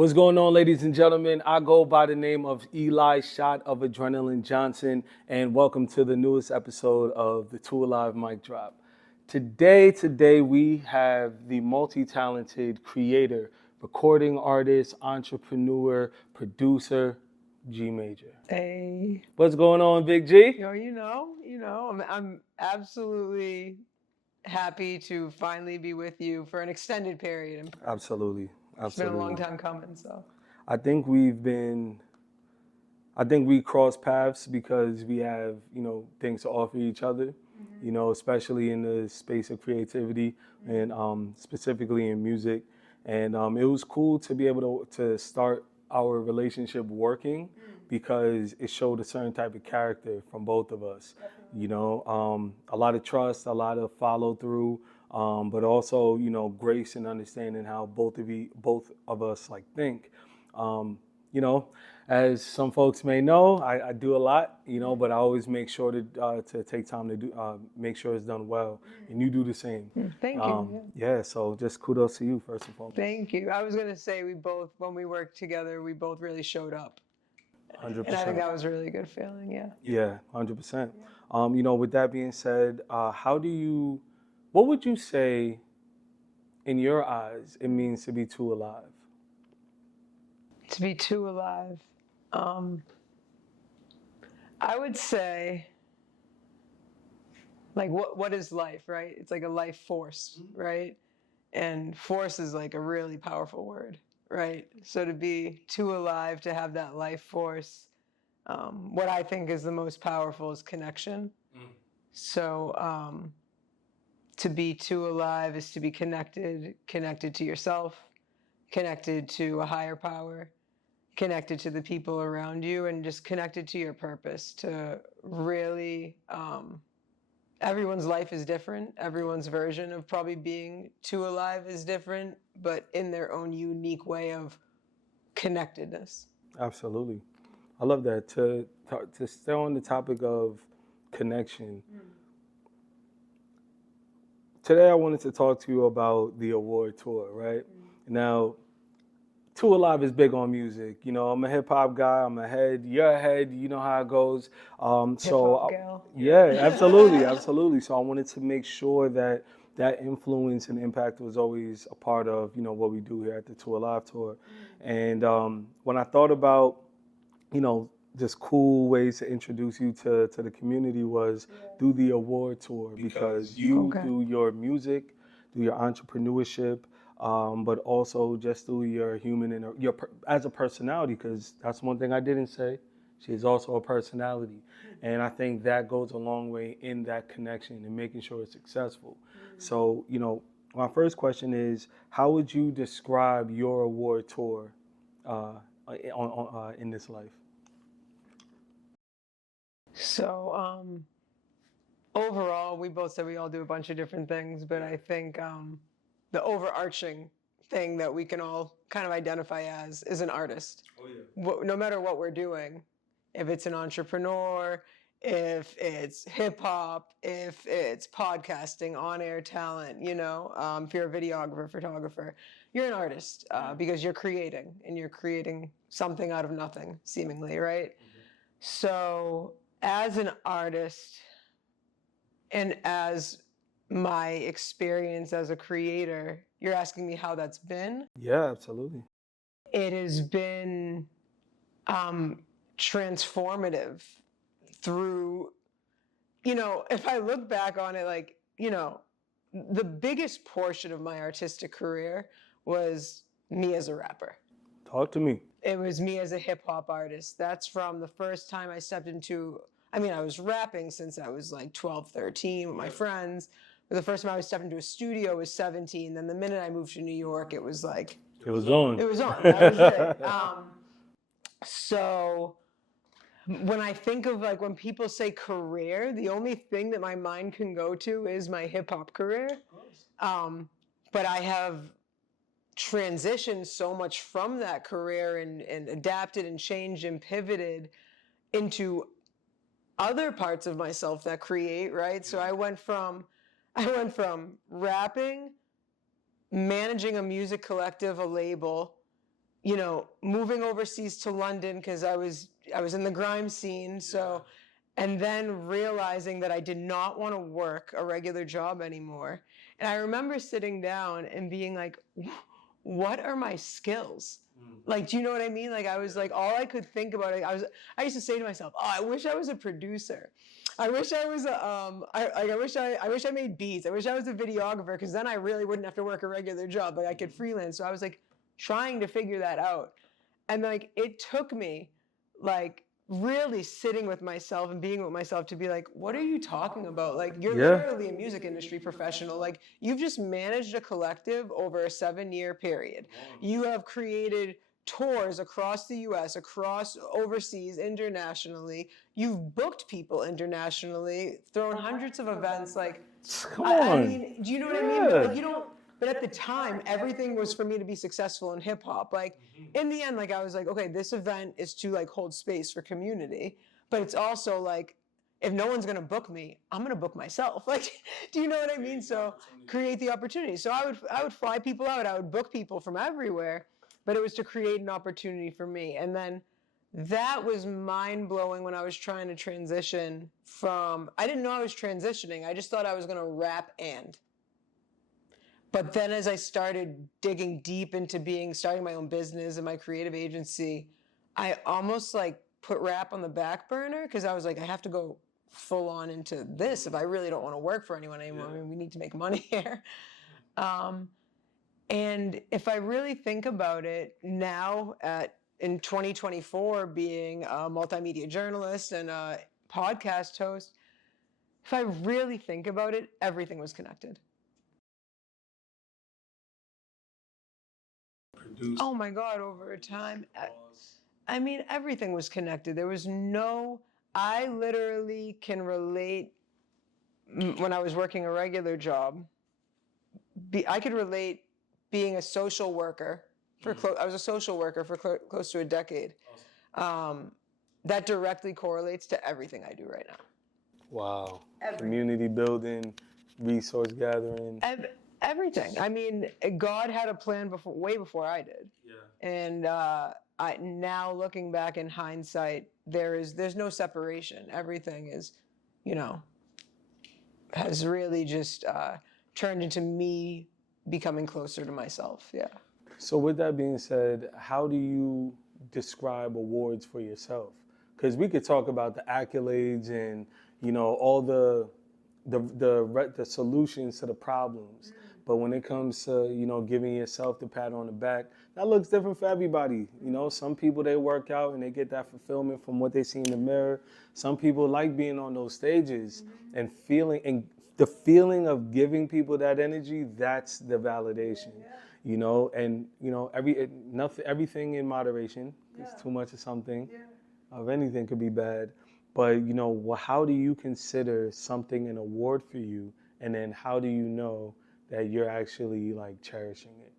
What's going on, ladies and gentlemen? I go by the name of Eli Shot of Adrenaline Johnson, and welcome to the newest episode of the Two Alive Mic Drop. Today we have the multi-talented creator, recording artist, entrepreneur, producer, G Major. Hey. What's going on, Big G? I'm absolutely happy to finally be with you for an extended period. Absolutely. It's been a long time coming, so. I think we cross paths because we have, things to offer each other, especially in the space of creativity and specifically in music. And it was cool to be able to start our relationship working because it showed a certain type of character from both of us. A lot of trust, a lot of follow through, but also, grace and understanding how both of us think. As some folks may know, I do a lot, but I always make sure to take time to make sure it's done well, and you do the same. Thank you. Yeah, so just kudos to you first and foremost. Thank you. I was gonna say when we worked together, we both really showed up. 100%. And I think that was a really good feeling. Yeah. Yeah, 100%. With that being said, what would you say, in your eyes, it means to be two alive? To be two alive. I would say, what is life, right? It's like a life force, right? And force is like a really powerful word, right? So to be two alive, to have that life force, what I think is the most powerful is connection. So to be two alive is to be connected to yourself, connected to a higher power, connected to the people around you, and just connected to your purpose. To really, everyone's life is different. Everyone's version of probably being two alive is different, but in their own unique way of connectedness. Absolutely. I love that. To stay on the topic of connection, today I wanted to talk to you about the award tour, right? Now, Two Alive is big on music. I'm a hip hop guy. I'm a head. You're a head. You know how it goes. Yeah, absolutely. So I wanted to make sure that influence and impact was always a part of what we do here at the Two Alive tour. And when I thought about just cool ways to introduce you to the community was through the award tour, because you do your music, do your entrepreneurship. But also just through your human and as a personality, because that's one thing I didn't say. She's also a personality, and I think that goes a long way in that connection and making sure it's successful. So, my first question is, how would you describe your award tour in this life? So overall, we both said we all do a bunch of different things, but I think the overarching thing that we can all kind of identify as is an artist. Oh, yeah. No matter what we're doing, if it's an entrepreneur, if it's hip hop, if it's podcasting, on-air talent, if you're a videographer, photographer, you're an artist because you're creating something out of nothing, seemingly, right? So as an artist, and as my experience as a creator, you're asking me how that's been? Yeah, absolutely. It has been transformative through, if I look back on it, the biggest portion of my artistic career was me as a rapper. Talk to me. It was me as a hip hop artist. That's from the first time I stepped into, I was rapping since I was like 12, 13 with my friends. But the first time I stepped into a studio was 17. Then the minute I moved to New York, it was like... It was on. It was on. That was it. So when I think of when people say career, the only thing that my mind can go to is my hip hop career. But I have transitioned so much from that career and adapted and changed and pivoted into other parts of myself that create, right? So I went from rapping, managing a music collective, a label, you know, moving overseas to London because I was in the grime scene. So, and then realizing that I did not want to work a regular job anymore. And I remember sitting down and being like, what are my skills? Like, do you know what I mean? Like, I was like, all I could think about it, I used to say to myself, oh, I wish I was a producer. I wish I was a, I wish I made beats. I wish I was a videographer because then I really wouldn't have to work a regular job. Like, I could freelance. So I was like trying to figure that out. And like, it took me like really sitting with myself and being with myself to be like, what are you talking about? Like, you're literally a music industry professional. Like, you've just managed a collective over a 7-year period. You have created tours across the US, across overseas, internationally. You've booked people internationally, thrown hundreds of events. Like, Come on. I mean, do you know what I mean? But like, you don't. But at the time, everything was for me to be successful in hip hop. Like, in the end, like, I was like, okay, this event is to like hold space for community, but it's also like, if no one's gonna book me, I'm gonna book myself. Like, do you know what I mean? So create the opportunity. So I would fly people out. I would book people from everywhere, but it was to create an opportunity for me. And then that was mind blowing when I was trying to transition from. I didn't know I was transitioning. I just thought I was gonna rap and. But then as I started digging deep into starting my own business and my creative agency, I almost like put rap on the back burner because I was like, I have to go full on into this if I really don't want to work for anyone anymore. I mean, we need to make money here. And if I really think about it now in 2024, being a multimedia journalist and a podcast host, if I really think about it, everything was connected. Oh my God, over time. I mean, everything was connected. There was I literally can relate when I was working a regular job. I could relate being a social worker I was a social worker for close to a decade. That directly correlates to everything I do right now. Wow. Community building, resource gathering. Everything. I mean, God had a plan way before I did. Yeah. And now looking back in hindsight, there's no separation. Everything is, has really just turned into me becoming closer to myself. Yeah. So with that being said, how do you describe awards for yourself? Because we could talk about the accolades and all the solutions to the problems. But when it comes to, giving yourself the pat on the back, that looks different for everybody. Some people, they work out and they get that fulfillment from what they see in the mirror. Some people like being on those stages and the feeling of giving people that energy, that's the validation. Everything in moderation. It's too much of something. Of anything could be bad. But, how do you consider something an award for you? And then how do you know that you're actually like cherishing it?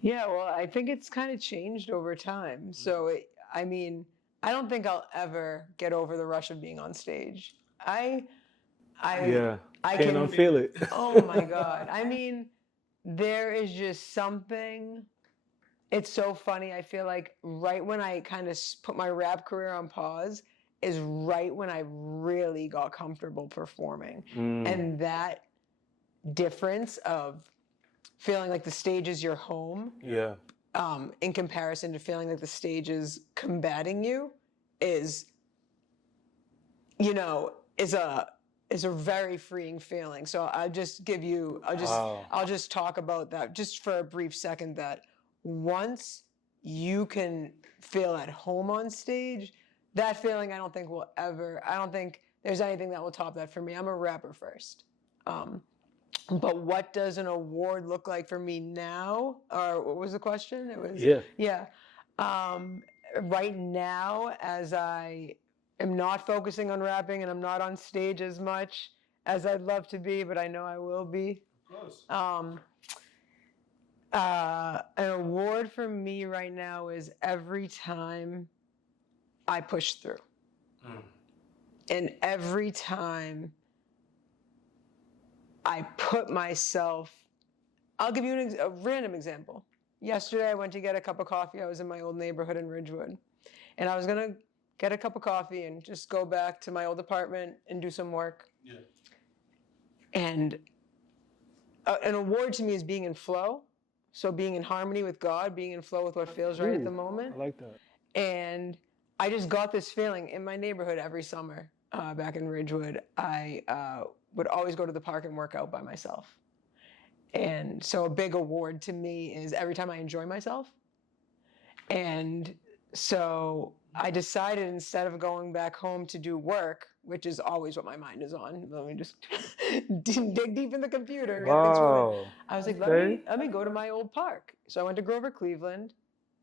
Yeah, well, I think it's kind of changed over time. So, I don't think I'll ever get over the rush of being on stage. I can't can feel it. Oh my God. I mean, there is just something. It's so funny. I feel like right when I kind of put my rap career on pause is right when I really got comfortable performing. And that difference of feeling like the stage is your home, in comparison to feeling like the stage is combating you, is a very freeing feeling. So I'll just talk about that just for a brief second, that once you can feel at home on stage, that feeling I don't think there's anything that will top that for me. I'm a rapper first. But what does an award look like for me now? Or what was the question? It was yeah. Right now, as I am not focusing on rapping and I'm not on stage as much as I'd love to be, but I know I will be. Of course. An award for me right now is every time I push through. And every time I put myself, I'll give you a random example. yesterday I went to get a cup of coffee. I was in my old neighborhood in Ridgewood. And I was going to get a cup of coffee and just go back to my old apartment and do some work. Yeah. And an award to me is being in flow. So being in harmony with God, being in flow with what feels right at the moment. I like that. And I just got this feeling in my neighborhood every summer back in Ridgewood. I would always go to the park and work out by myself. And so a big award to me is every time I enjoy myself. And so I decided instead of going back home to do work, which is always what my mind is on, let me just dig deep in the computer. Wow. I was like, Okay. let me go to my old park. So I went to Grover Cleveland.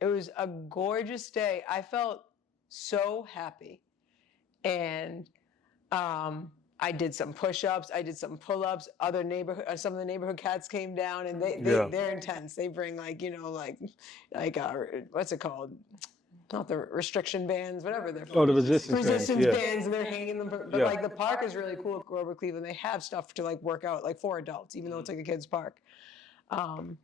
It was a gorgeous day. I felt so happy. And I did some push-ups. I did some pull-ups. Some of the neighborhood cats came down, and they're intense. They bring what's it called? Not the restriction bands, whatever they're called. Oh, the resistance bands, yeah. bands, and they're hanging them. But like the park is really cool at Grover Cleveland. They have stuff to like work out, like for adults, even though it's like a kid's park. And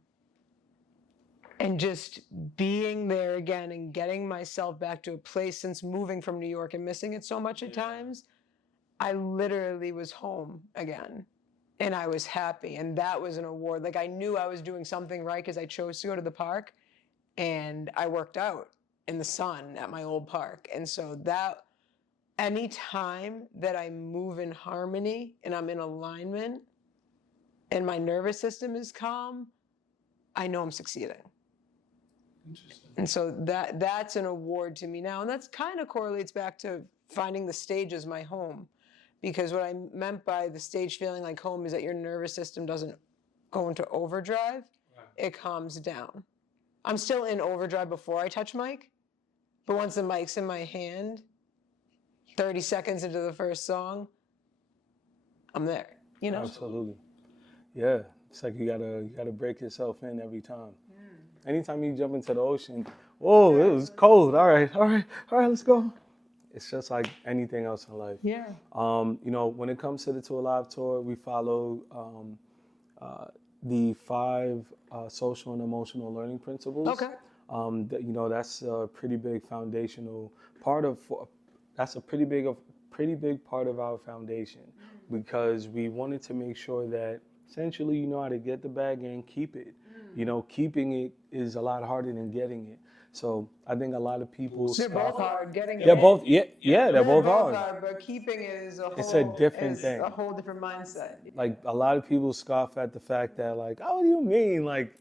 just being there again and getting myself back to a place since moving from New York and missing it so much at times, I literally was home again. And I was happy. And that was an award. Like I knew I was doing something right because I chose to go to the park and I worked out in the sun at my old park. And so that any time that I move in harmony and I'm in alignment and my nervous system is calm, I know I'm succeeding. Interesting. And so that's an award to me now. And that's kind of correlates back to finding the stage as my home. Because what I meant by the stage feeling like home is that your nervous system doesn't go into overdrive. Right. It calms down. I'm still in overdrive before I touch mic. But once the mic's in my hand, 30 seconds into the first song, I'm there, you know? Absolutely. Yeah. It's like you gotta break yourself in every time. Anytime you jump into the ocean, whoa, it was cold. All right, let's go. It's just like anything else in life. Yeah. When it comes to the Tour Live tour, we follow the 5 social and emotional learning principles. Okay. That's a pretty big foundational part of. That's a pretty big part of our foundation, because we wanted to make sure that essentially you know how to get the bag and keep it. Keeping it is a lot harder than getting it. So I think a lot of people. They're both hard. They're both hard. But keeping it is It's a different thing. A whole different mindset. Like a lot of people scoff at the fact that like, oh, what do you mean? Like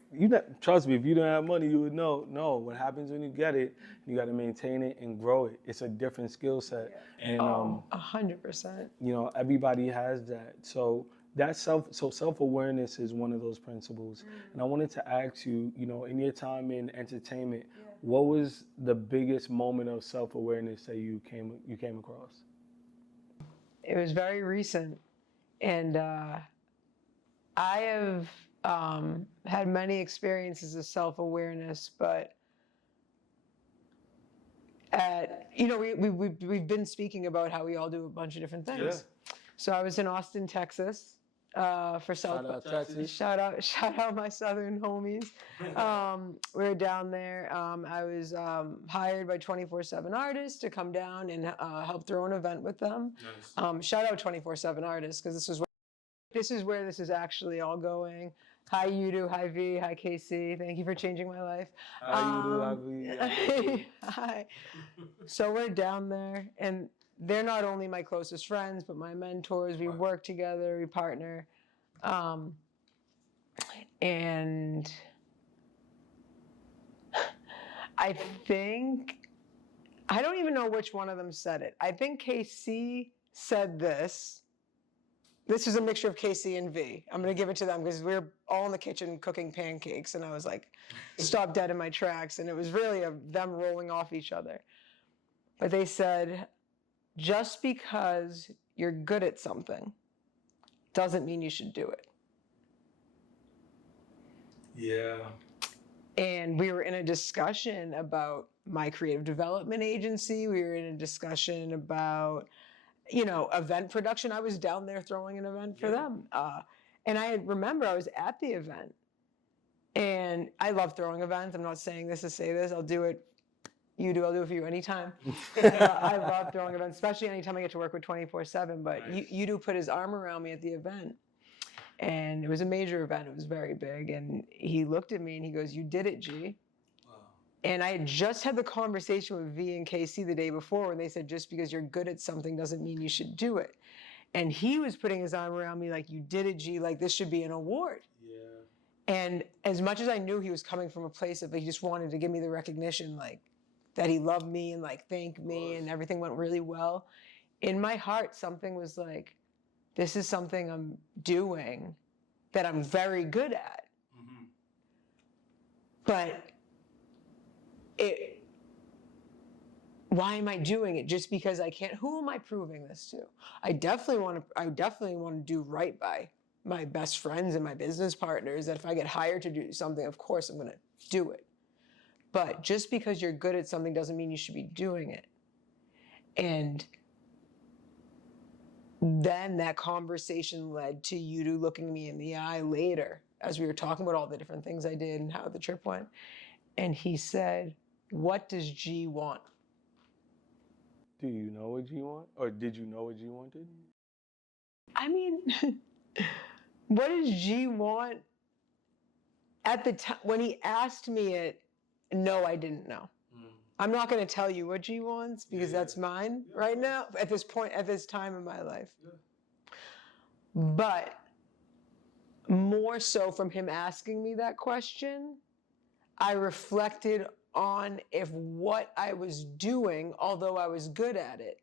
trust me, if you don't have money, you would know. No, what happens when you get it, you got to maintain it and grow it. It's a different skill set. And 100%. Everybody has that. So self-awareness is one of those principles. And I wanted to ask you, in your time in entertainment, what was the biggest moment of self-awareness that you came across? It was very recent, and I have had many experiences of self-awareness, but we've been speaking about how we all do a bunch of different things. Yeah. So I was in Austin, Texas. For South Texas. Shout out my Southern homies. We were down there. I was hired by 24/7 Artists to come down and help throw an event with them. Nice. Shout out 24/7 Artists, because this is where this is actually all going. Hi Yudu, hi V, hi KC. Thank you for changing my life. Hi Yudu, hi V. Hi. So we're down there, and they're not only my closest friends, but my mentors. We work together, we partner. And I don't even know which one of them said it. I think KC said this. This is a mixture of KC and V. I'm going to give it to them because we were all in the kitchen cooking pancakes, and I was like, stopped dead in my tracks. And it was really them rolling off each other. But they said, just because you're good at something doesn't mean you should do it. Yeah. And we were in a discussion about my creative development agency. We were in a discussion about, event production. I was down there throwing an event for them. And I remember I was at the event, And I love throwing events. I'm not saying this to say this. I'll do it. I'll do it for you anytime. I love throwing events, especially anytime I get to work with 24/7. But Nice. you put his arm around me at the event. And it was a major event. It was very big. And he looked at me and he goes, "You did it, G." Wow. And I had just had the conversation with V and KC the day before when they said, just because you're good at something doesn't mean you should do it. And he was putting his arm around me like, "You did it, G. Like, this should be an award." Yeah. And as much as I knew he was coming from a place of, he just wanted to give me the recognition, like, that he loved me and like thank me and everything went really well, in my heart, something was like, this is something I'm doing that I'm very good at. Mm-hmm. But why am I doing it? Just because I can't? Who am I proving this to? I definitely want to do right by my best friends and my business partners, that if I get hired to do something, of course I'm going to do it. But just because you're good at something doesn't mean you should be doing it. And then that conversation led to you looking me in the eye later as we were talking about all the different things I did and how the trip went. And he said, "What does G want?" Do you know what G want? Or did you know what G wanted? I mean, what does G want? At the time, when he asked me it, no, I didn't know. I'm not going to tell you what G wants because that's mine right now, at this point, at this time in my life. Yeah. But more so from him asking me that question, I reflected on if what I was doing, although I was good at it,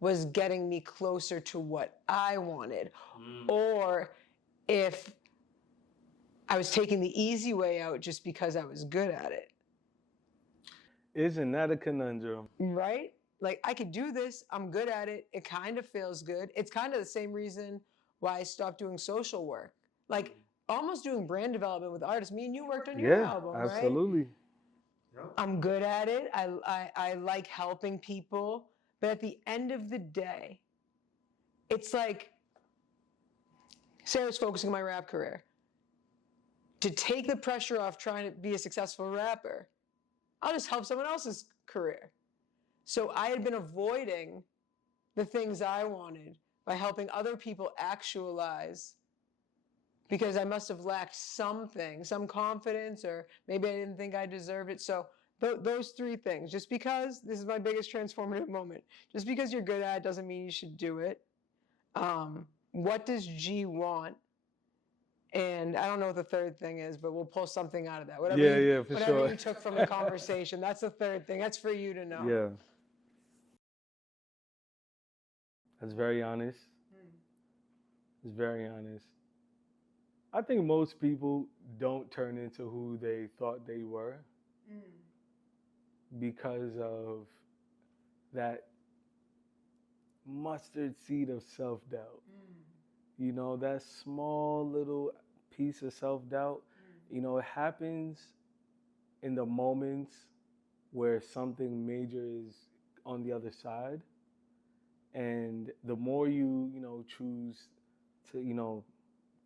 was getting me closer to what I wanted, or if I was taking the easy way out just because I was good at it. Isn't that a conundrum? Right? Like, I could do this, I'm good at it, it kind of feels good. It's kind of the same reason why I stopped doing social work. Like, almost doing brand development with artists. Me and you worked on your album, right? Absolutely. Yep. I'm good at it. I like helping people. But at the end of the day, it's like, Sarah's focusing on my rap career. To take the pressure off trying to be a successful rapper, I'll just help someone else's career. So I had been avoiding the things I wanted by helping other people actualize, because I must have lacked something, some confidence, or maybe I didn't think I deserved it. So those three things. Just because, this is my biggest transformative moment, just because you're good at it doesn't mean you should do it. What does G want? And I don't know what the third thing is, but we'll pull something out of that. Whatever you took from the conversation, that's the third thing. That's for you to know. Yeah. That's very honest. It's very honest. I think most people don't turn into who they thought they were because of that mustard seed of self-doubt. You know, that small little piece of self-doubt, you know, it happens in the moments where something major is on the other side. And the more you choose to,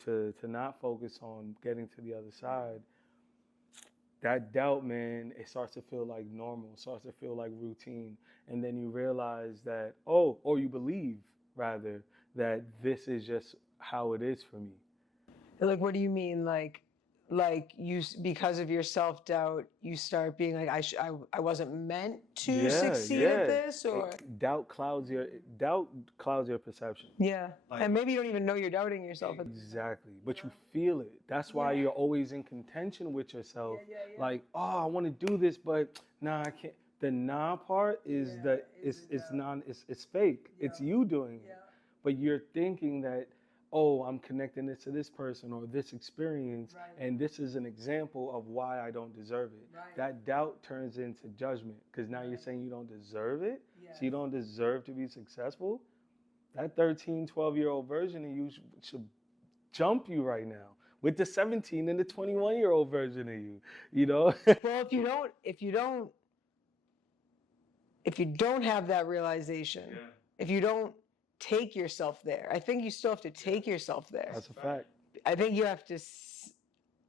to not focus on getting to the other side, that doubt, man, it starts to feel like normal, starts to feel like routine. And then you realize that, or you believe, rather, that this is just how it is for me. Like, what do you mean? Like you, because of your self-doubt, you start being like, I wasn't meant to succeed at this, or doubt clouds your perception. Yeah, and maybe you don't even know you're doubting yourself. Exactly, but you feel it. That's why you're always in contention with yourself. Like, I want to do this, but nah, I can't. The nah part is it's fake. It's you doing it, but you're thinking that, I'm connecting this to this person or this experience, and this is an example of why I don't deserve it. That doubt turns into judgment, because now you're saying you don't deserve it, so you don't deserve to be successful. That 13, 12-year-old version of you should jump you right now with the 17 and the 21-year-old version of you, you know? Well, if you don't have that realization, if you don't take yourself there, I think you still have to take yourself there. That's a fact. I think you have to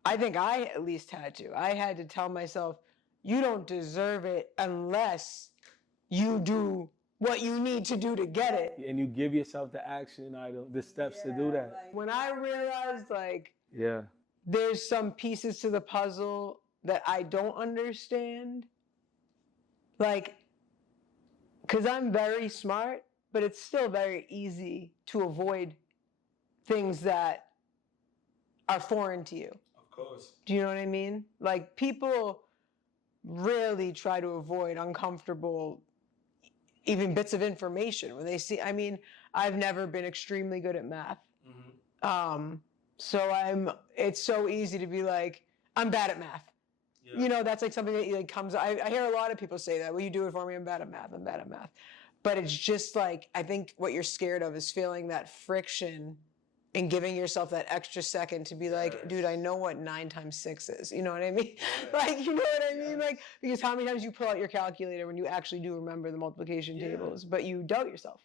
I think I at least had to. I had to tell myself, you don't deserve it unless you do what you need to do to get it. And you give yourself the action item, the steps to do that. Like, when I realized, like, Yeah. there's some pieces to the puzzle that I don't understand, like, because I'm very smart, but it's still very easy to avoid things that are foreign to you. Of course. Do you know what I mean? Like, people really try to avoid uncomfortable, even bits of information when they see. I mean, I've never been extremely good at math. So it's so easy to be like, I'm bad at math. Yeah. You know, that's like something that like comes, I hear a lot of people say that, will you do it for me? I'm bad at math. I'm bad at math. But it's just like, I think what you're scared of is feeling that friction and giving yourself that extra second to be like, dude, I know what 9 times 6 is. You know what I mean? Like, you know what I mean? Like, because how many times you pull out your calculator when you actually do remember the multiplication tables, but you doubt yourself,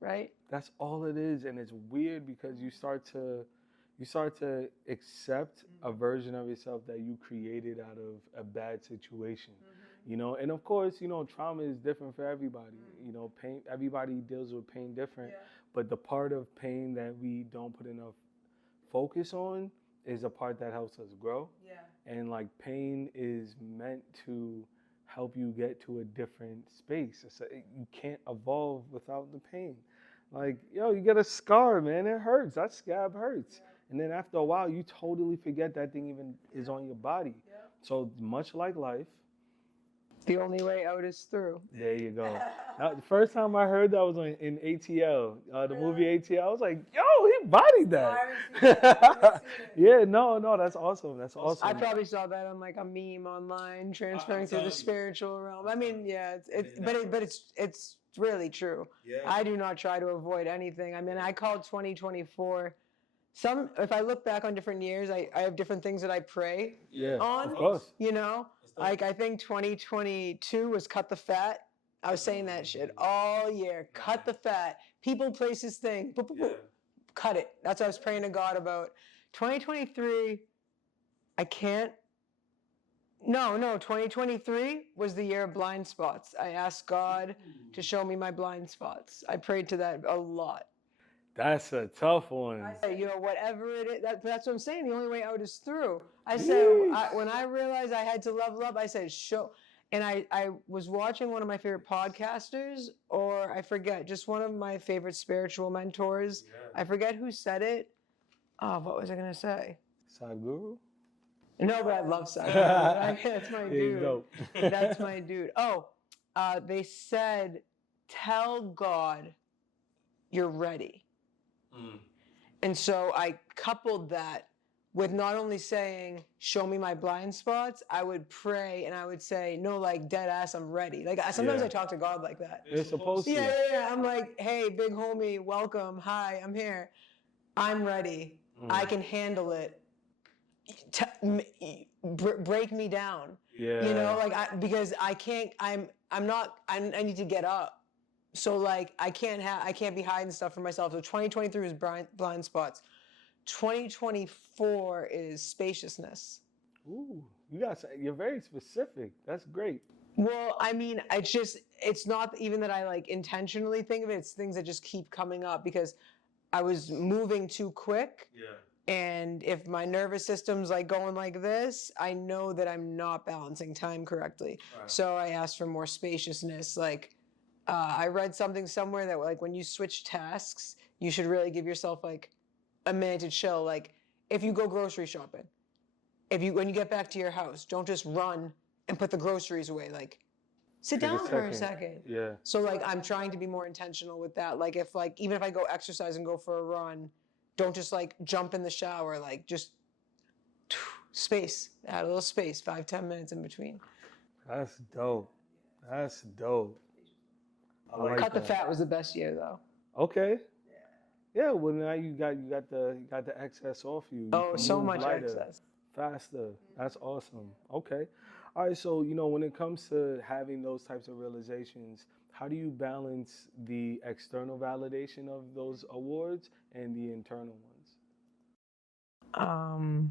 right? That's all it is. And it's weird because you start to accept a version of yourself that you created out of a bad situation. You know, and of course, you know, trauma is different for everybody. You know, pain, everybody deals with pain different. But the part of pain that we don't put enough focus on is a part that helps us grow. And like pain is meant to help you get to a different space. You can't evolve without the pain. Like, yo, you get a scar, man, it hurts. That scab hurts. And then after a while, you totally forget that thing even is on your body. So much like life, the only way out is through. There you go. Now, the first time I heard that was in ATL, the movie ATL. I was like, yo, he bodied that. Yeah, no, that's awesome. That's awesome. I probably saw that on like a meme online, transferring through the spiritual realm. I mean, yeah, but it's really true. I do not try to avoid anything. I mean, I call 2024. If I look back on different years, I have different things that I pray on. Of course. You know, like I think 2022 was cut the fat. I was saying that shit all year. Cut the fat. People, places, thing. Cut it. That's what I was praying to God about. 2023, I can't. No, 2023 was the year of blind spots. I asked God to show me my blind spots. I prayed to that a lot. That's a tough one. I say, you know, whatever it is, that's what I'm saying. The only way out is through. I said, when I realized I had to level up, I said, show. And I was watching one of my favorite podcasters, or I forget, just one of my favorite spiritual mentors. I forget who said it. Oh, what was I going to say? Sadhguru? No, but I love Sadhguru. That's my dude. Dope. That's my dude. Oh, they said, tell God you're ready. And so I coupled that with not only saying, show me my blind spots, I would pray and I would say, no, like dead ass, I'm ready. Like sometimes I talk to God like that. It's supposed to. Yeah. I'm like, hey, big homie, welcome. Hi, I'm here. I'm ready. I can handle it. Break me down. Yeah. You know, like because I can't. I need to get up. So like I can't be hiding stuff from myself. So 2023 is blind spots. 2024 is spaciousness. Ooh, you're very specific. That's great. Well, I mean, it's not even that I like intentionally think of it. It's things that just keep coming up because I was moving too quick. And if my nervous system's like going like this, I know that I'm not balancing time correctly. So I asked for more spaciousness. Like I read something somewhere that like when you switch tasks, you should really give yourself like a minute to chill. Like if you go grocery shopping, when you get back to your house, don't just run and put the groceries away. Like sit down for a second. Yeah. So like I'm trying to be more intentional with that. Like even if I go exercise and go for a run, don't just like jump in the shower. Like just space, add a little space, 5-10 minutes in between. That's dope. I like Cut the fat was the best year though. Okay. Yeah. Well, now you got the excess off you. Oh, so much excess. Faster. That's awesome. Okay. All right. So when it comes to having those types of realizations, how do you balance the external validation of those awards and the internal ones?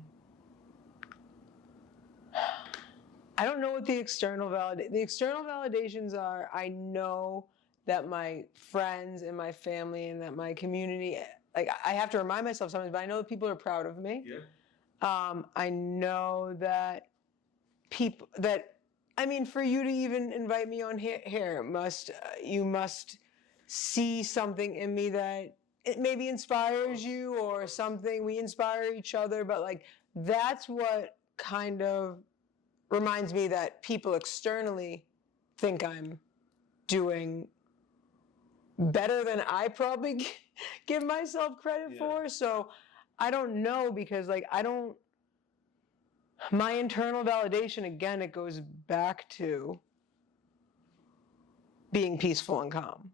I don't know what the external validations are. I know that my friends and my family and that my community, like I have to remind myself sometimes, but I know that people are proud of me. I know that for you to even invite me on here, you must see something in me that it maybe inspires you or something. We inspire each other, but like that's what kind of reminds me that people externally think I'm doing better than I probably give myself credit for. So I don't know, because like my internal validation, again, it goes back to being peaceful and calm.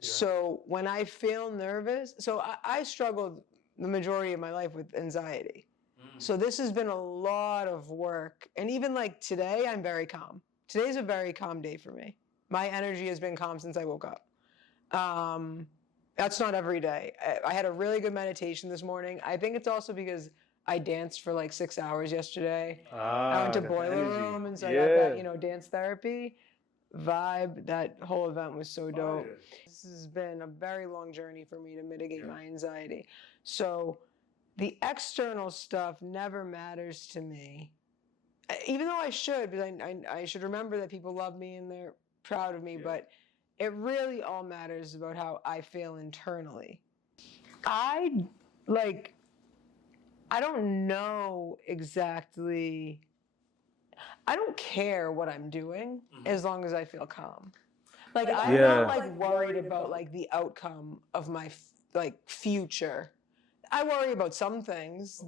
So when I feel nervous, I struggled the majority of my life with anxiety. So this has been a lot of work. And even like today, I'm very calm. Today's a very calm day for me. My energy has been calm since I woke up. That's not every day. I had a really good meditation this morning. I think it's also because I danced for like 6 hours yesterday. I went to Boiler Room, and so I got that, dance therapy vibe. That whole event was so dope. This has been a very long journey for me to mitigate my anxiety. So the external stuff never matters to me, even though I should, because I should remember that people love me and they're proud of me, but it really all matters about how I feel internally. I don't know exactly. I don't care what I'm doing as long as I feel calm. Like I'm not like worried about like the outcome of my like future. I worry about some things,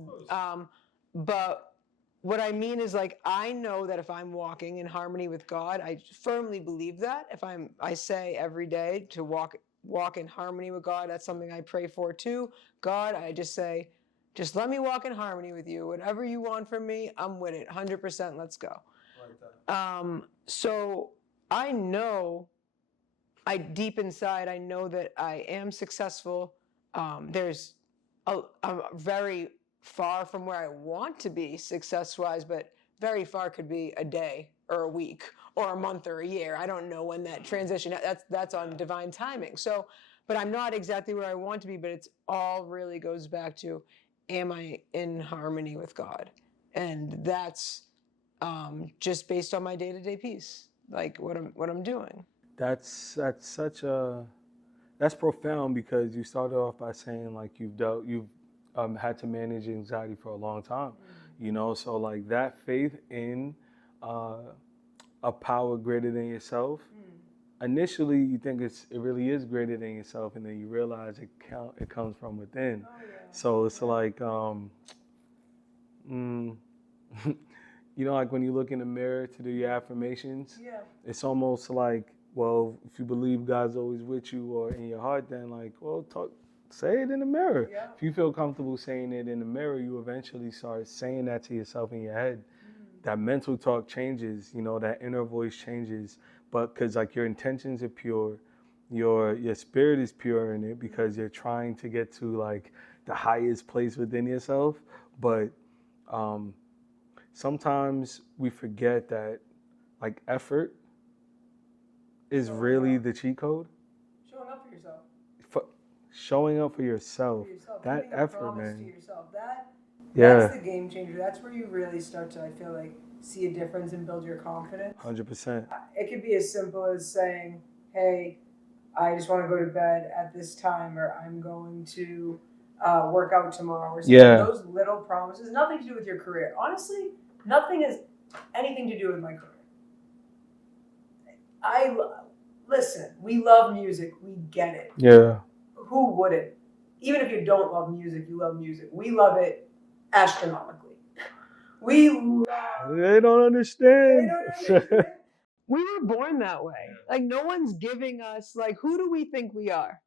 but what I mean is like I know that if I'm walking in harmony with God, I firmly believe that. I say every day to walk in harmony with God. That's something I pray for too. God, I just say, just let me walk in harmony with you. Whatever you want from me, I'm with it. 100%. Let's go. Like that. So I know, deep inside, I know that I am successful. I'm very far from where I want to be success-wise, but very far could be a day or a week or a month or a year. I don't know when that transition, that's on divine timing. So, but I'm not exactly where I want to be, but it's all really goes back to, am I in harmony with God? And that's just based on my day-to-day peace, like what I'm doing. That's profound, because you started off by saying like you've had to manage anxiety for a long time, so like that faith in a power greater than yourself. Initially, you think it really is greater than yourself, and then you realize it comes from within. So it's like like when you look in the mirror to do your affirmations, it's almost like, well, if you believe God's always with you or in your heart, then like, well, say it in the mirror. If you feel comfortable saying it in the mirror, you eventually start saying that to yourself in your head. That mental talk changes, that inner voice changes, but because like your intentions are pure, your spirit is pure in it, because you're trying to get to like the highest place within yourself. But sometimes we forget that like effort is really the cheat code. Showing up for yourself. Showing up for yourself. That effort, man. To yourself. That's the game changer. That's where you really start to, I feel like, see a difference and build your confidence. 100%. It could be as simple as saying, hey, I just want to go to bed at this time, or I'm going to work out tomorrow, or something. Those little promises, nothing to do with your career. Honestly, nothing has anything to do with my career. Listen, we love music. We get it. Yeah. Who wouldn't? Even if you don't love music, you love music. We love it astronomically. They don't understand. We were born that way. Like no one's giving us, like, who do we think we are?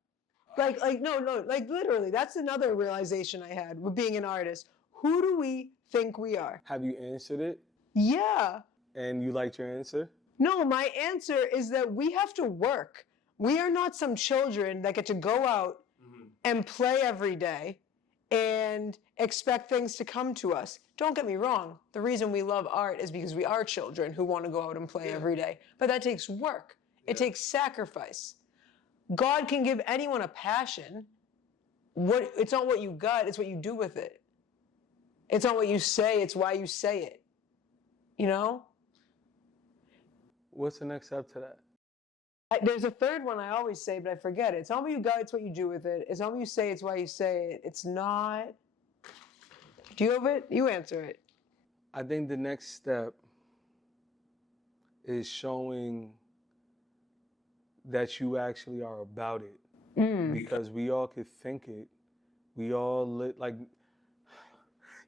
Like no, like literally, that's another realization I had with being an artist. Who do we think we are? Have you answered it? Yeah. And you liked your answer? No, my answer is that we have to work. We are not some children that get to go out and play every day and expect things to come to us. Don't get me wrong. The reason we love art is because we are children who want to go out and play every day. But that takes work. It takes sacrifice. God can give anyone a passion. It's not what you got, it's what you do with it. It's not what you say, it's why you say it. You know? What's the next step to that? There's a third one I always say, but I forget it. It's not what you got, it's what you do with it. It's not what you say, it's why you say it. It's not. Do you have it? You answer it. I think the next step is showing that you actually are about it. Because we all could think it. We all like,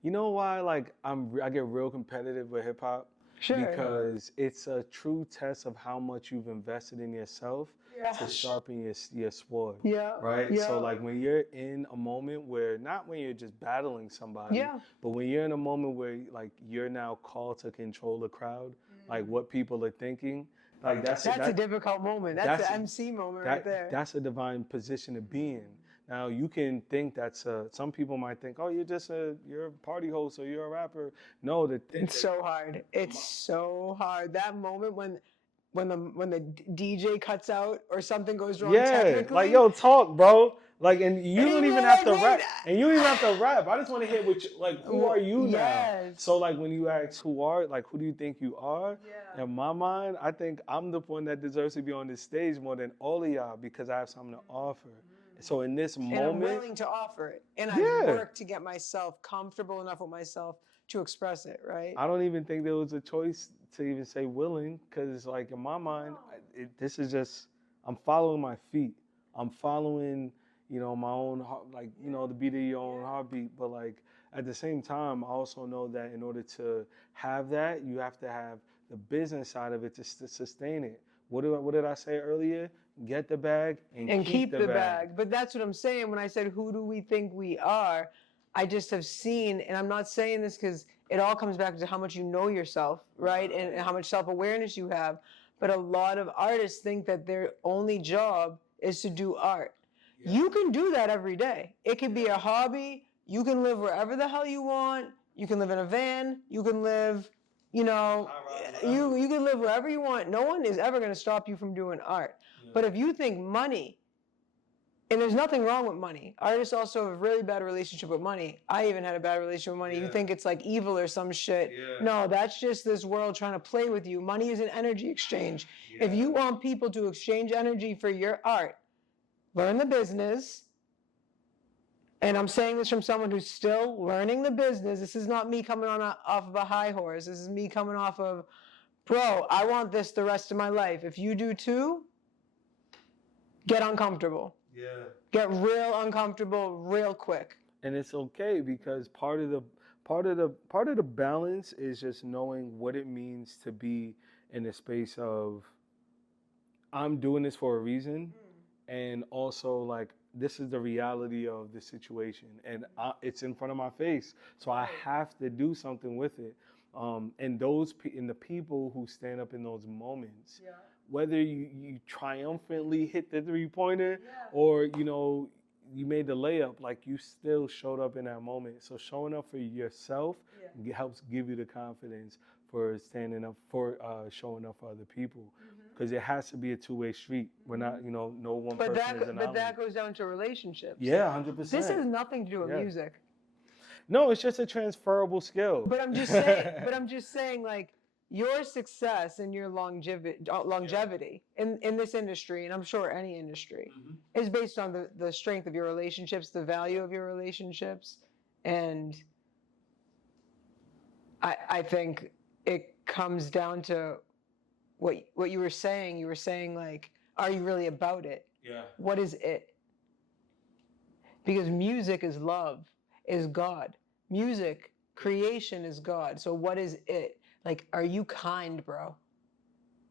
you know why like I get real competitive with hip hop? Sure. Because it's a true test of how much you've invested in yourself to sharpen your sword. Yeah. Right? Yeah. So like when you're in a moment where, not when you're just battling somebody, but when you're in a moment where like you're now called to control the crowd, like what people are thinking, like that's a difficult moment. That's the MC moment right there. That's a divine position to be in. Now you can think some people might think, oh, you're a party host or you're a rapper. No, it's so hard. It's so hard. That moment when the DJ cuts out or something goes wrong technically. Like yo, talk, bro. Like, and you don't even have to rap. And you don't even have to rap. I just want to hear who are you now? So like when you ask who do you think you are? In my mind, I think I'm the one that deserves to be on this stage more than all of y'all because I have something to offer. So in this moment, and I'm willing to offer it, and I work to get myself comfortable enough with myself to express it. Right? I don't even think there was a choice to even say willing, because like in my mind, this is just, I'm following my feet. I'm following, my own heart, like, the beat of your own heartbeat. But like at the same time, I also know that in order to have that, you have to have the business side of it to sustain it. What did I say earlier? Get the bag and keep the bag. But that's what I'm saying when I said, who do we think we are? I just have seen, and I'm not saying this because it all comes back to how much you know yourself, right? And how much self-awareness you have. But a lot of artists think that their only job is to do art. Yeah. You can do that every day. It could be a hobby. You can live wherever the hell you want. You can live in a van. You can live, you can live wherever you want. No one is ever going to stop you from doing art. Yeah. But if you think money, and there's nothing wrong with money. Artists also have a really bad relationship with money. I even had a bad relationship with money. Yeah. You think it's like evil or some shit. Yeah. No, that's just this world trying to play with you. Money is an energy exchange. Yeah. If you want people to exchange energy for your art, learn the business. And I'm saying this from someone who's still learning the business. This is not me coming off of a high horse. This is me coming off of, bro, I want this the rest of my life. If you do too, get uncomfortable. Yeah. Get real uncomfortable real quick. And it's okay, because part of the balance is just knowing what it means to be in a space of, I'm doing this for a reason, and also like this is the reality of the situation, and it's in front of my face, so I have to do something with it. And the people who stand up in those moments. Yeah. Whether you triumphantly hit the 3-pointer or, you made the layup, like you still showed up in that moment. So showing up for yourself helps give you the confidence for standing up, for showing up for other people. Because it has to be a two-way street. We're not, no one person is an island. But that goes down to relationships. Yeah, 100%. This has nothing to do with music. No, it's just a transferable skill. But I'm just saying, like, your success and your longevity in this industry, and I'm sure any industry, is based on the strength of your relationships, the value of your relationships. And I think it comes down to what you were saying. You were saying, like, are you really about it? Yeah. What is it? Because music is love, is God. Music, creation is God. So what is it? Like, are you kind, bro?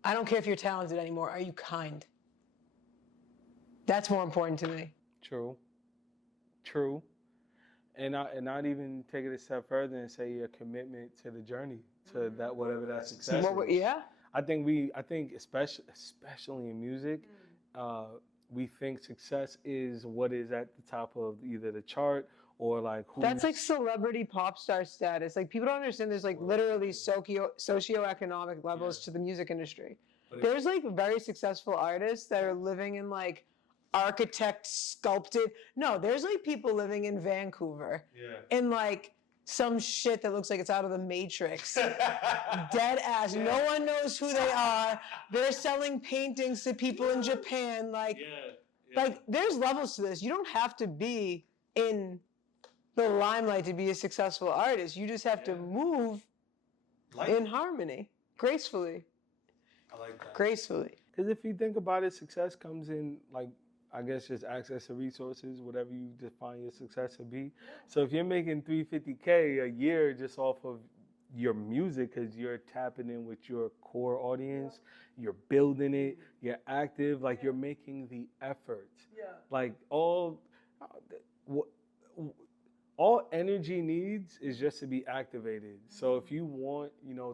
I don't care if you're talented anymore. Are you kind? That's more important to me. True. And I'd even take it a step further and say your commitment to the journey, to that, whatever that success is. Yeah. I think especially in music, we think success is what is at the top of either the chart or like who's That's like celebrity pop star status. Like people don't understand there's like literally socioeconomic levels to the music industry. There's like very successful artists that are living in like architect sculpted. No, there's like people living in Vancouver in like some shit that looks like it's out of the Matrix. Dead ass. No one knows who they are. They're selling paintings to people in Japan. Like there's levels to this. You don't have to be in the limelight to be a successful artist. You just have to move in harmony, gracefully. I like that. Gracefully. Because if you think about it, success comes in, like, I guess just access to resources, whatever you define your success to be. So if you're making $350K a year just off of your music, because you're tapping in with your core audience, you're building it, you're active, like you're making the effort. Like all energy needs is just to be activated. So if you want,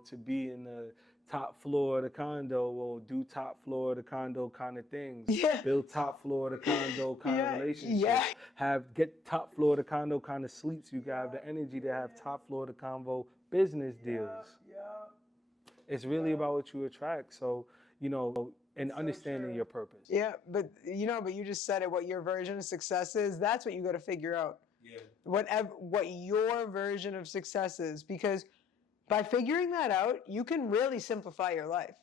to be in the top floor of the condo, well, do top floor of the condo kind of things. Build top floor of the condo kind of relationships. Get top floor of the condo kind of sleeps. You got the energy to have top floor of the convo business deals. It's really about what you attract. So, and understanding your purpose. Yeah, but you just said it, what your version of success is, that's what you got to figure out. What your version of success is, because by figuring that out, you can really simplify your life.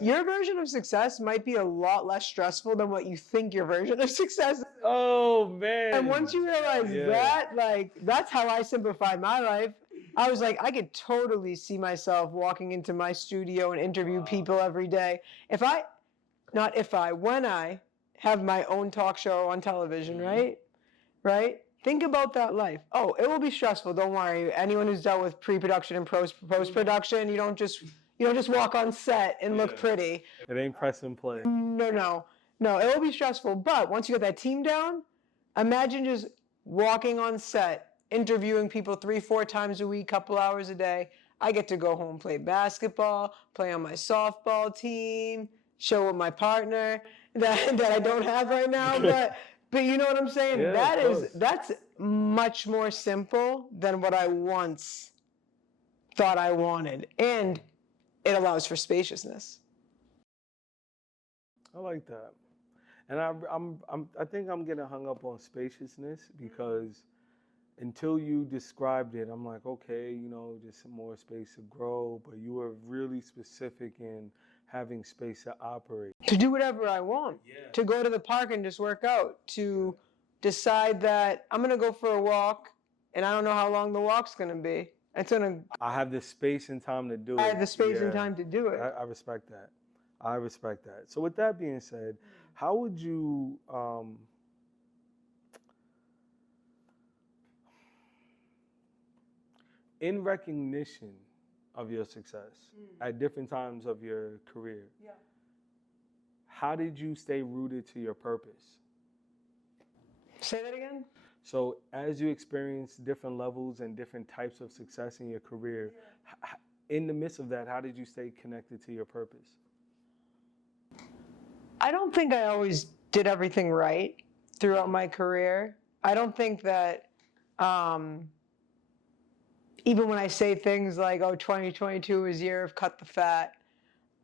Your version of success might be a lot less stressful than what you think your version of success is. Oh, man. And once you realize that, like, that's how I simplified my life. I was like, I could totally see myself walking into my studio and interview people every day. When I have my own talk show on television, right? Think about that life. Oh, it will be stressful. Don't worry. Anyone who's dealt with pre-production and post-production, you don't just walk on set and look pretty. It ain't press and play. No, it will be stressful. But once you get that team down, imagine just walking on set, interviewing people 3-4 times a week, couple hours a day. I get to go home, play basketball, play on my softball team, show with my partner that I don't have right now, but you know what I'm saying? Yeah, that's much more simple than what I once thought I wanted. And it allows for spaciousness. I like that. And I think I'm getting hung up on spaciousness because until you described it, I'm like, okay, just some more space to grow, but you were really specific in having space to operate. To do whatever I want. To go to the park and just work out. To decide that I'm going to go for a walk and I don't know how long the walk's going to be. I have the space and time to do it. I have the space and time to do it. I respect that. I respect that. So with that being said, how would you in recognition of your success at different times of your career, how did you stay rooted to your purpose? Say that again? So as you experience different levels and different types of success in your career, in the midst of that, how did you stay connected to your purpose? I don't think I always did everything right throughout my career. I don't think that even when I say things like, 2022 is year of cut the fat,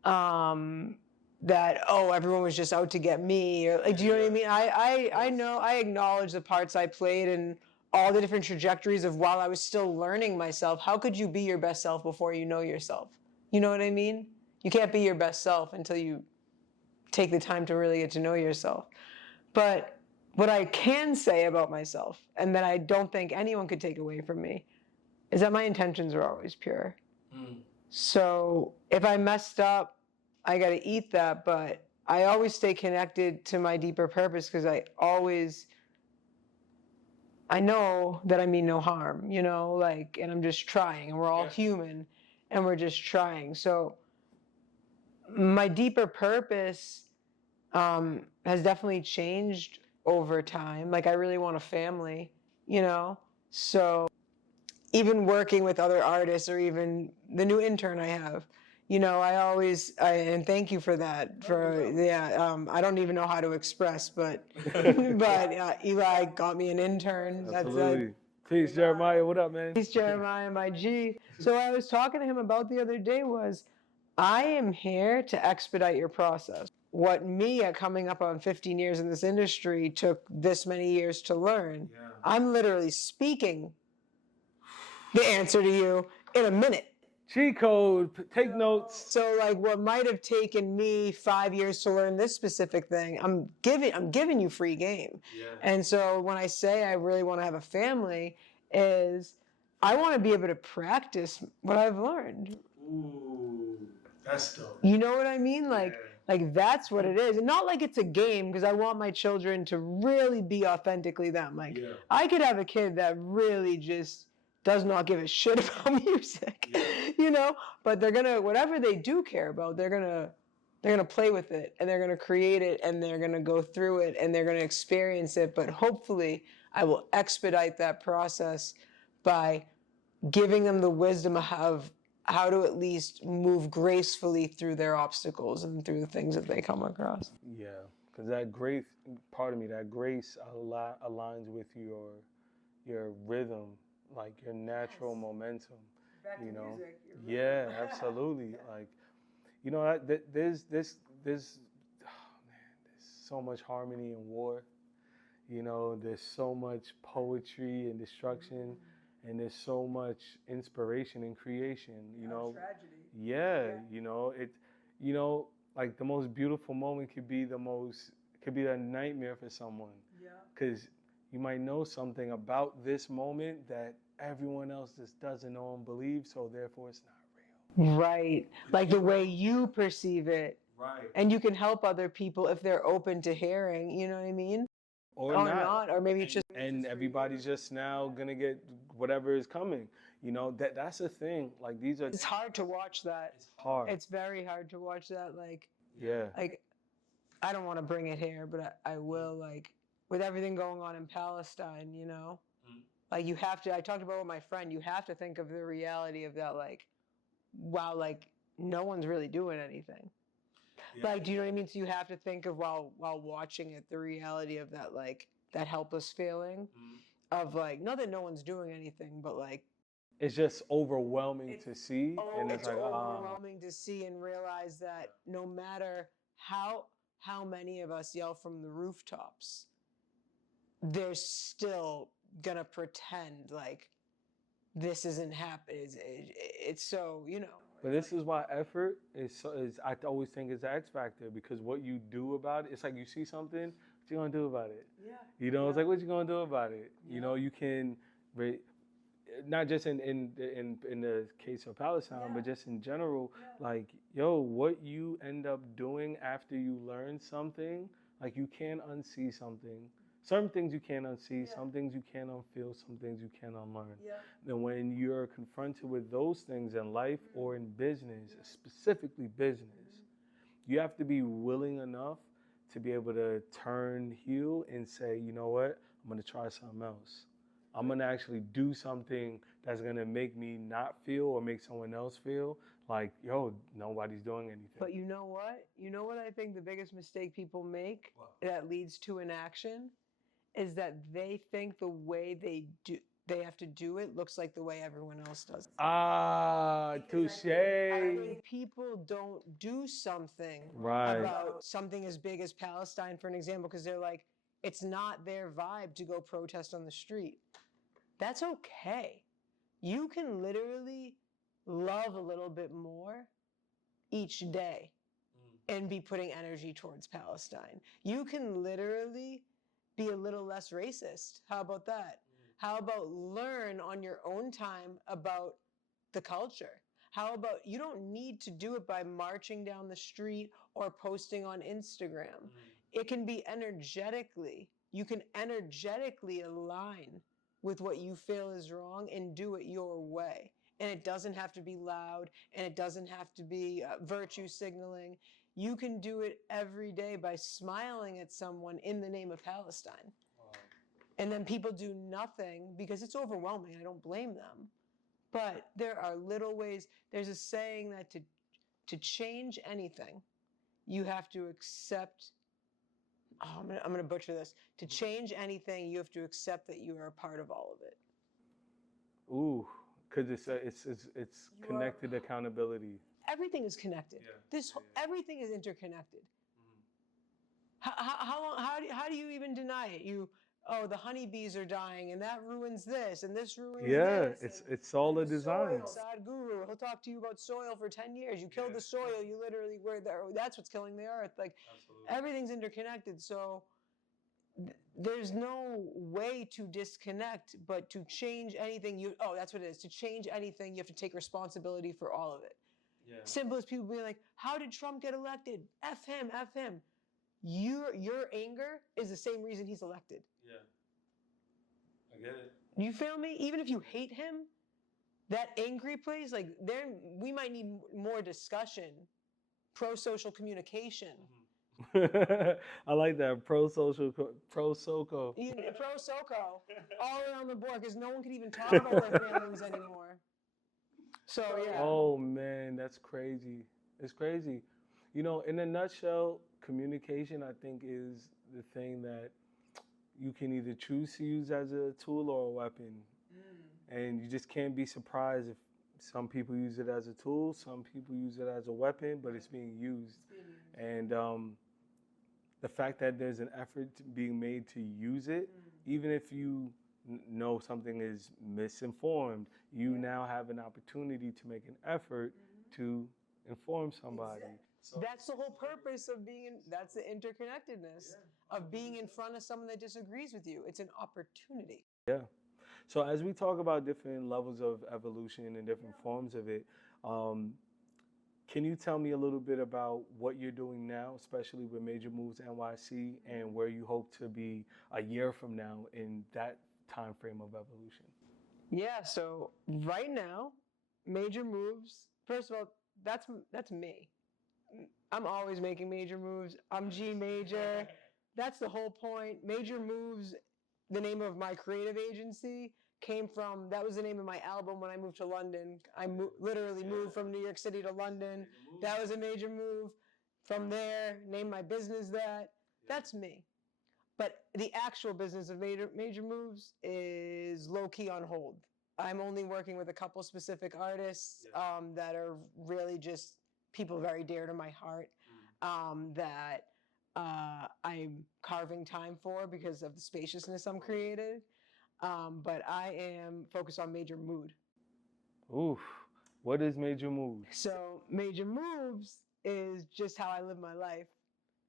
that, everyone was just out to get me, or like, do you know what I mean? I know, I acknowledge the parts I played and all the different trajectories of while I was still learning myself. How could you be your best self before you know yourself? You know what I mean? You can't be your best self until you take the time to really get to know yourself. But what I can say about myself, and that I don't think anyone could take away from me, is that my intentions are always pure. So if I messed up, I got to eat that, but I always stay connected to my deeper purpose because I know that I mean no harm, and I'm just trying, and we're all human, and we're just trying. So my deeper purpose has definitely changed over time. Like, I really want a family, so even working with other artists or even the new intern I have, and thank you for that. I don't even know how to express, but Eli got me an intern. Absolutely. Peace, Jeremiah. What up, man? Peace, Jeremiah, my G. So I was talking to him about the other day was, I am here to expedite your process. What me at coming up on 15 years in this industry took this many years to learn, I'm literally speaking the answer to you in a minute. Cheat code. Take notes. So like what might have taken me 5 years to learn this specific thing, I'm giving you free game. Yeah. And so when I say I really want to have a family, is I want to be able to practice what I've learned. Ooh, that's dope. You know what I mean? Like that's what it is. And not like it's a game, because I want my children to really be authentically them. Like I could have a kid that really just does not give a shit about music, you know, but they're gonna, whatever they do care about, they're gonna play with it, and they're gonna create it, and they're gonna go through it, and they're gonna experience it. But hopefully I will expedite that process by giving them the wisdom of how to at least move gracefully through their obstacles and through the things that they come across. Yeah, because that grace, part of me, that grace aligns with your rhythm, like your natural momentum. Back to you know, music, yeah, absolutely. Like, you know, there's oh man, there's so much harmony in war. You know, there's so much poetry and destruction, and there's so much inspiration and creation. You know, tragedy. yeah, you know it. You know, like the most beautiful moment could be a nightmare for someone. Yeah. Because you might know something about this moment that everyone else just doesn't know and believe, so therefore it's not real. Right. Like the way you perceive it. Right. And you can help other people if they're open to hearing, you know what I mean? Or not. Or maybe it's just. And everybody's just now gonna get whatever is coming. You know, that's a thing. Like these are. It's hard to watch that. It's hard. It's very hard to watch that. Like, yeah. like, I don't want to bring it here, but I will. Like, with everything going on in Palestine, you know, like you have to. I talked about with my friend. You have to think of the reality of that. Like, wow, like no one's really doing anything. Yeah. Like, do you know what I mean? So you have to think of while watching it, the reality of that, like that helpless feeling of like, not that no one's doing anything, but like it's just overwhelming to see, and it's like overwhelming to see and realize that no matter how many of us yell from the rooftops, they're still gonna pretend like this isn't happening. It's so, you know. But this is why effort is I always think is the X factor, because what you do about it, it's like you see something, what you gonna do about it? Yeah. You know, it's like what you gonna do about it? You know, you can, not just in the case of Palestine, but just in general, like, yo, what you end up doing after you learn something, like you can't unsee something. Certain things you can't unsee, some things you can't unfeel, some things you can't unlearn. And when you're confronted with those things in life or in business, specifically business, you have to be willing enough to be able to turn heel and say, you know what, I'm gonna try something else. I'm gonna actually do something that's gonna make me not feel or make someone else feel like, yo, nobody's doing anything. But you know what? You know what I think the biggest mistake people make that leads to inaction is that they think the way they have to do it looks like the way everyone else does it. Ah, touche. I think people don't do something about something as big as Palestine, for an example, because they're like, it's not their vibe to go protest on the street. That's okay. You can literally love a little bit more each day and be putting energy towards Palestine. You can literally be a little less racist. How about that? How about learn on your own time about the culture? How about you don't need to do it by marching down the street or posting on Instagram. It can be energetically. You can energetically align with what you feel is wrong and do it your way. And it doesn't have to be loud, and it doesn't have to be virtue signaling. You can do it every day by smiling at someone in the name of Palestine. And then people do nothing because it's overwhelming. I don't blame them. But there are little ways. There's a saying that to change anything, you have to accept. Oh, I'm gonna butcher this. To change anything, you have to accept that you are a part of all of it. Ooh, because it's You are- connected accountability. Everything is connected. Everything is interconnected. How do you even deny it? The honeybees are dying, and that ruins this, and this ruins Yeah, this. it's all a And design. soil, sad guru. He'll talk to you about soil for 10 years. You killed the soil. You literally were there. That's what's killing the earth. Like everything's interconnected. So there's no way to disconnect, but to change anything. That's what it is. To change anything, you have to take responsibility for all of it. Yeah. Simple as people being like, "How did Trump get elected? F him, F him." Your anger is the same reason he's elected. Yeah. I get it. You feel me? Even if you hate him, that angry place, like we might need more discussion, pro-social communication. I like that pro-SoCo. Pro-SoCo, all around the board, because no one can even talk about their families anymore. So yeah. Oh man, that's crazy. It's crazy. You know, in a nutshell, communication I think is the thing that you can either choose to use as a tool or a weapon. And you just can't be surprised if some people use it as a tool, some people use it as a weapon, but it's being used. And the fact that there's an effort being made to use it, even if you know something is misinformed, you now have an opportunity to make an effort to inform somebody. So that's the whole purpose of that's the interconnectedness of being in front of someone that disagrees with you. It's an opportunity. Yeah. So as we talk about different levels of evolution and different forms of it, can you tell me a little bit about what you're doing now, especially with Major Moves NYC, and where you hope to be a year from now in that time frame of evolution? Yeah, so right now, Major Moves, first of all, that's me. I'm always making major moves. I'm G Major. That's the whole point. Major Moves, the name of my creative agency, that was the name of my album when I moved to London. I literally moved from New York City to London. That was a major move. From there, named my business that. That's me. But the actual business of major moves is low-key on hold. I'm only working with a couple specific artists that are really just people very dear to my heart that I'm carving time for because of the spaciousness I'm created. But I am focused on Major Mood. Oof. What is Major Moves? So Major Moves is just how I live my life.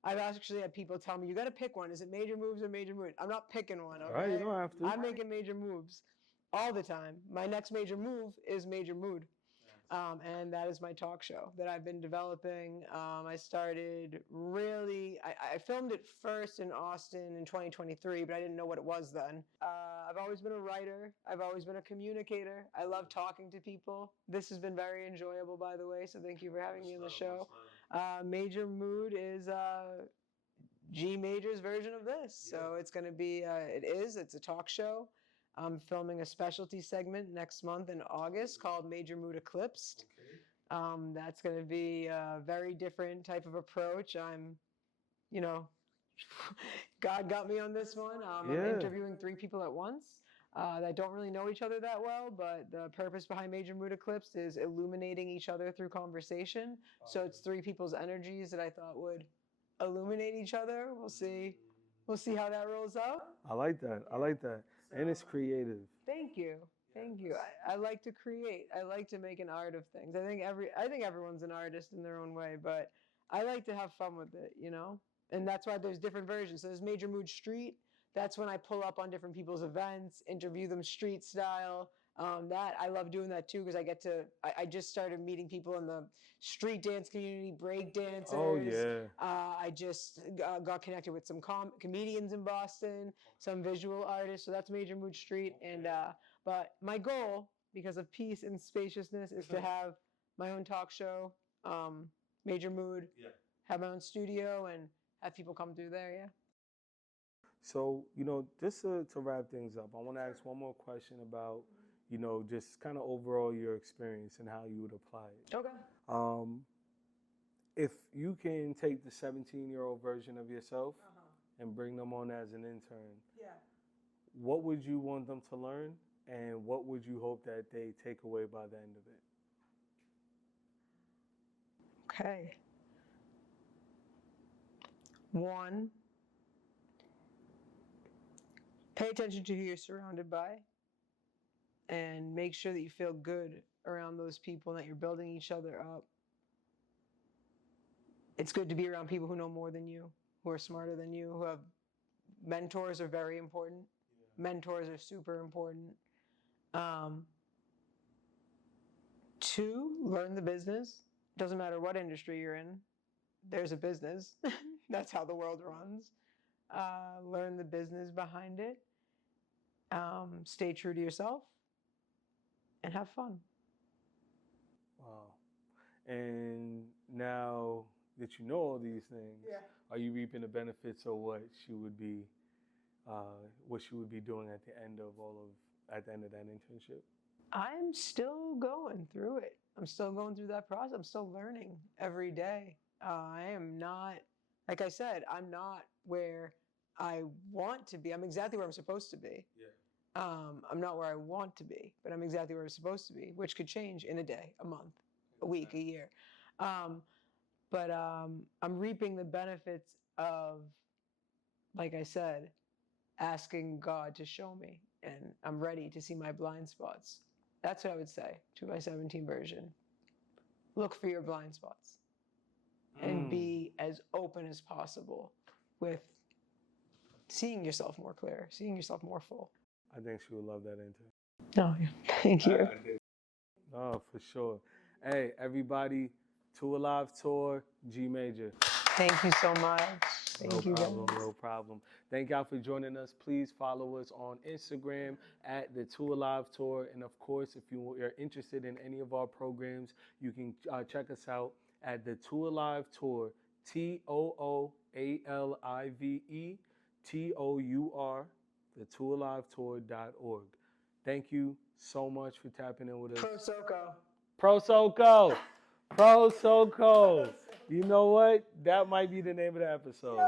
I've actually had people tell me, you got to pick one. Is it Major Moves or Major Mood? I'm not picking one, okay? All right, you don't have to. I'm making major moves all the time. My next major move is Major Mood. And that is my talk show that I've been developing. I started I filmed it first in Austin in 2023, but I didn't know what it was then. I've always been a writer. I've always been a communicator. I love talking to people. This has been very enjoyable, by the way, so thank you for having me on the show. Major Mood is G Major's version of this. So it's going to be, it's a talk show. I'm filming a specialty segment next month in August called Major Mood Eclipsed. Okay. That's going to be a very different type of approach. God got me on this one. I'm interviewing 3 people at once that don't really know each other that well, but the purpose behind Major Mood Eclipsed is illuminating each other through conversation. So it's 3 people's energies that I thought would illuminate each other. We'll see how that rolls out. I like that. I like that. And it's creative. Thank you. Thank you. I like to create. I like to make an art of things. I think everyone's an artist in their own way, but I like to have fun with it, And that's why there's different versions. So there's Major Mood Street. That's when I pull up on different people's events, interview them street style. That I love doing that too because I just started meeting people in the street dance community, break dancers. Oh yeah. I just got connected with some comedians in Boston, some visual artists. So that's Major Mood Street. And but my goal, because of peace and spaciousness, is to have my own talk show, Major Mood. Yeah. Have my own studio and have people come through there. Yeah. So, just to wrap things up, I want to ask one more question about, just kind of overall your experience and how you would apply it. Okay. If you can take the 17-year-old version of yourself and bring them on as an intern, what would you want them to learn and what would you hope that they take away by the end of it? Okay. 1, pay attention to who you're surrounded by and make sure that you feel good around those people and that you're building each other up. It's good to be around people who know more than you, who are smarter than you, who have mentors are very important. Yeah. Mentors are super important. 2, learn the business. Doesn't matter what industry you're in, there's a business. That's how the world runs. Learn the business behind it. Stay true to yourself and have fun. Wow. And now that you know all these things, are you reaping the benefits of what she would be doing at the end of that internship? I'm still going through it. I'm still going through that process. I'm still learning every day. I am not, like I said, I'm not where I want to be. I'm exactly where I'm supposed to be. Yeah. I'm not where I want to be, but I'm exactly where I'm supposed to be, which could change in a day, a month, a week, a year. But I'm reaping the benefits of, like I said, asking God to show me, and I'm ready to see my blind spots. That's what I would say, 2x17 version. Look for your blind spots and be as open as possible with seeing yourself more clear, seeing yourself more full. I think she would love that intern. No, thank you. Oh, for sure. Hey, everybody, Two Alive Tour, G Major. Thank you so much. Thank you, problem, guys. no problem. Thank y'all for joining us. Please follow us on Instagram at the Two Alive Tour. And of course, if you are interested in any of our programs, you can check us out at the Two Alive Tour, TOOALIVE TOUR, the twoalivetour.org. Thank you so much for tapping in with us. Pro Soco. Pro Soco. Pro Soco. You know what? That might be the name of the episode.